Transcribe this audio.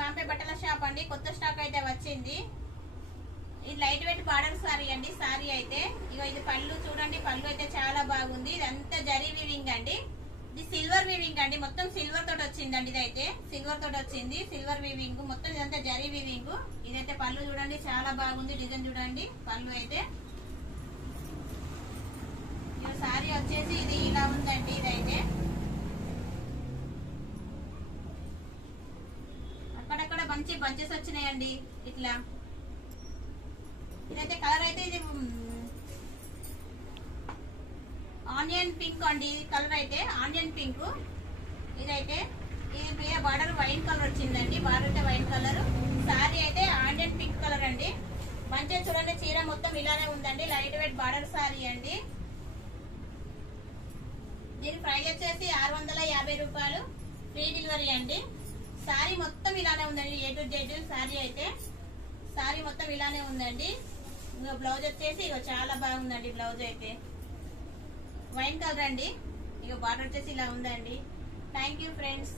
బాంబే బట్టల షాప్ అండి. కొత్త స్టాక్ అయితే వచ్చింది. ఇది లైట్ వెయిట్ బార్డర్ సారీ అండి. సారీ అయితే ఇది పళ్ళు చూడండి, పళ్ళు అయితే చాలా బాగుంది. ఇదంతా జరీ వీవింగ్ అండి. ఇది సిల్వర్ వీవింగ్ అండి, మొత్తం సిల్వర్ తోటి వచ్చిందండి. ఇదైతే సిల్వర్ తోటి వచ్చింది, సిల్వర్ వీవింగ్ మొత్తం. ఇదంతా జరీ వీవింగ్. ఇదైతే పళ్ళు చూడండి, చాలా బాగుంది. డిజైన్ చూడండి, పళ్ళు అయితే. సారీ వచ్చేసి ఇది ఇలా ఉందండి. ఇదైతే అక్కడక్కడ మంచి బంచెస్ వచ్చినాయండి ఇట్లా. ఇదైతే కలర్ అయితే ఇది ఆనియన్ పింక్ అండి. కలర్ అయితే ఆనియన్ పింక్. ఇదైతే ఇది బార్డర్ వైట్ కలర్ వచ్చిందండి. బార్డర్ అయితే వైట్ కలర్. సారీ అయితే ఆనియన్ పింక్ కలర్ అండి. మంచిగా చూడండి, చీర మొత్తం ఇలానే ఉందండి. లైట్ వెయిట్ బార్డర్ సారీ అండి. దీని ప్రైస్ వచ్చేసి 650 రూపాయలు, ఫ్రీ డెలివరీ అండి. సారీ మొత్తం ఇలానే ఉందండి, ఏ టు జెడ్ సారీ అయితే. సారీ మొత్తం ఇలానే ఉందండి. ఇంకా బ్లౌజ్ వచ్చేసి చాలా బాగుందండి. బ్లౌజ్ అయితే వైన్ కలర్ అండి. బార్డర్ వచ్చేసి ఇలా ఉందండి. Thank you friends.